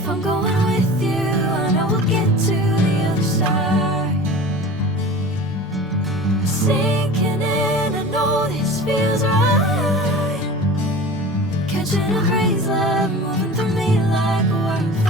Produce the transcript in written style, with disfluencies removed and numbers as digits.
If I'm going with you, I know we'll get to the other side. Sinking in, I know this feels right. Catching a break